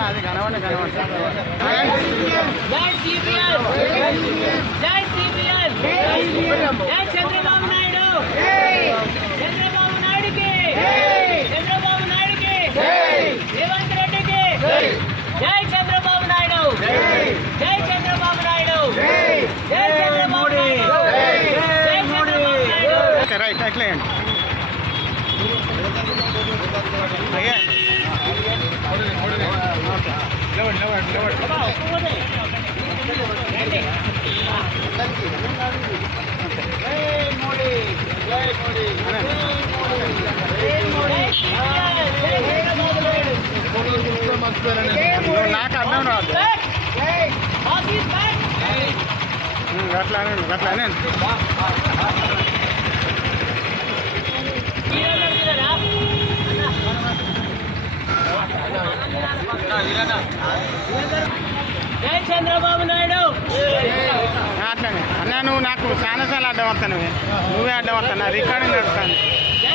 అది కనవండి జై సిపిఎం జై సిపిఎం జై చంద్రబాబు నాయుడు. చంద్రబాబు నాయుడుకి. చంద్రబాబు నాయుడుకి. రేవంత్ రెడ్డికి. జై. చంద్రబాబు నాయుడు. జై. చంద్రబాబు నాయుడు. జై. చంద్రబాబు నాయుడు. జై. చంద్రబాబు నాయుడు. రైట్ ఎట్లేయండి అయ్యా నువ్వు నాకు చంద్రబాబు నాయుడు. అట్లానే. అన్న నువ్వు నాకు చాలాసార్లు అడ్డం వస్తాను నువ్వే అడ్డం వస్తాను నా రికార్డింగ్ నడుస్తాను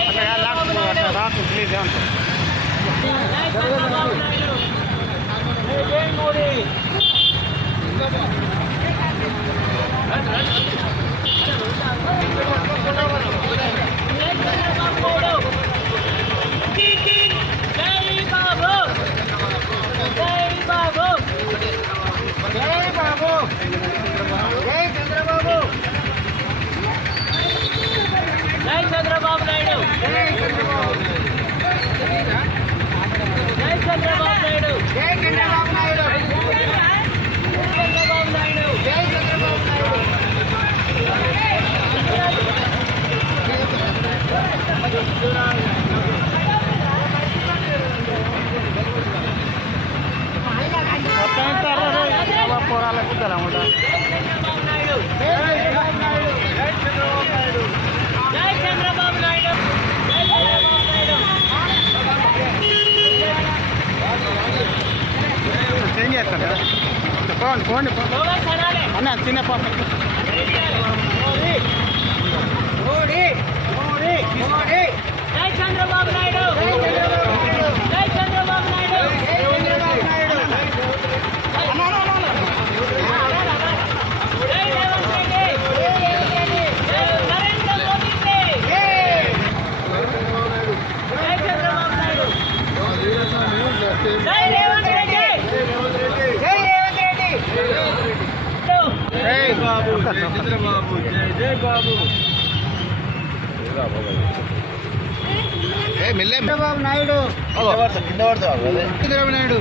అట్లా నాకు నువ్వు అట్లా రాకు ప్లీజ్ ఏమంటావు జై చంద్రబాబు నాయుడు జై మోడీ జై చంద్రబాబు నాయుడు జై బాబు జై బాబు జై బాబు జై చంద్రబాబు జై చంద్రబాబు నాయుడు జై చంద్రబాబు నాయుడు జై చంద్రబాబు నాయుడు చంద్రబాబు నాయుడు జై చంద్రబాబు నాయుడు పోరాలకు తెలముంటా చంద్రబాబు నాయుడు జై చంద్రబాబు నాయుడు జై చంద్రబాబు నాయుడు జై చంద్రబాబు నాయుడు జై చంద్రబాబు నాయుడు చేంజ్ చేస్తాను కదా పోండి పోండి. పో. గోవా సనాలే అన్న చిన్న పాప చంద్రబాబు నాయుడు జై చంద్రబాబు నాయుడు జై చంద్రబాబు నాయుడు జై రేవంత్ రెడ్డి జై నరేంద్ర మోదీకి జై చంద్రబాబు నాయుడు జై రేవంత్ రెడ్డి జై రేవంత్ రెడ్డి జై బాబు జై చంద్రబాబు జై జై బాబు. చంద్రబాబు నాయుడు. చంద్రబాబు నాయుడు.